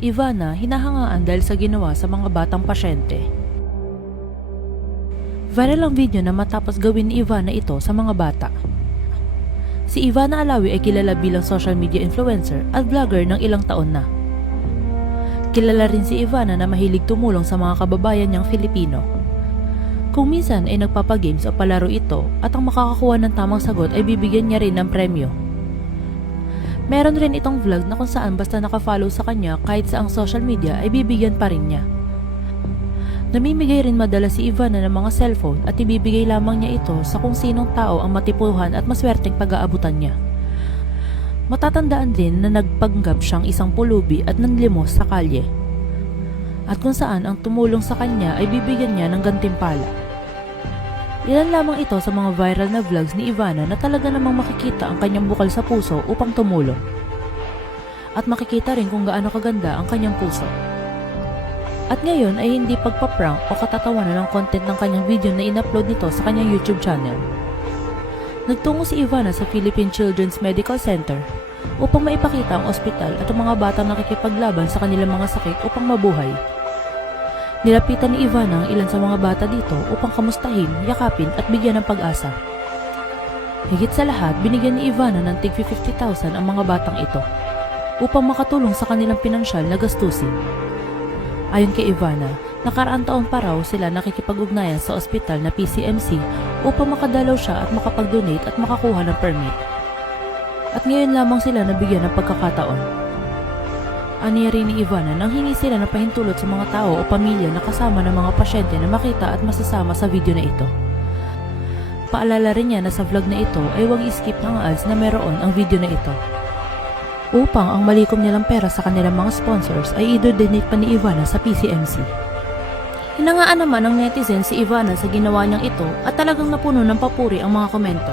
Ivana hinahangaan dahil sa ginawa sa mga batang pasyente. Viral ang video na matapos gawin ni Ivana ito sa mga bata. Si Ivana Alawi ay kilala bilang social media influencer at vlogger ng ilang taon na. Kilala rin si Ivana na mahilig tumulong sa mga kababayan niyang Filipino. Kung minsan ay nagpapagames o palaro ito at ang makakakuha ng tamang sagot ay bibigyan niya rin ng premyo. Meron rin itong vlog na kung saan basta nakafollow sa kanya kahit sa ang social media ay bibigyan pa rin niya. Namimigay rin madalas si Ivana ng mga cellphone at ibibigay lamang niya ito sa kung sinong tao ang matipuhan at maswerteng pag-aabutan niya. Matatandaan din na nagpanggap siyang isang pulubi at nanlimos sa kalye. At kung saan ang tumulong sa kanya ay bibigyan niya ng gantimpala. Ilan lamang ito sa mga viral na vlogs ni Ivana na talaga namang makikita ang kanyang bukal sa puso upang tumulong. At makikita rin kung gaano kaganda ang kanyang puso. At ngayon ay hindi pagpaprank o katatawanan ng content ng kanyang video na in-upload nito sa kanyang YouTube channel. Nagtungo si Ivana sa Philippine Children's Medical Center upang maipakita ang ospital at ang mga batang nakikipaglaban sa kanilang mga sakit upang mabuhay. Nilapitan ni Ivana ang ilan sa mga bata dito upang kamustahin, yakapin at bigyan ng pag-asa. Higit sa lahat, binigyan ni Ivana ng tig 50,000 ang mga batang ito upang makatulong sa kanilang pinansyal na gastusin. Ayon kay Ivana, nakaraang taon pa raw sila nakikipag-ugnayan sa ospital na PCMC upang makadalaw siya at makapag-donate at makakuha ng permit. At ngayon lamang sila nabigyan ng pagkakataon. Aniya rin ni Ivana nang hingi sila ng pahintulot sa mga tao o pamilya na kasama ng mga pasyente na makita at masasama sa video na ito. Paalala rin niya na sa vlog na ito ay huwag i-skip ng ads na meron ang video na ito. Upang ang malikom nilang pera sa kanilang mga sponsors ay i-donate pa ni Ivana sa PCMC. Hinangaan naman ng netizen si Ivana sa ginawa niyang ito at talagang napuno ng papuri ang mga komento.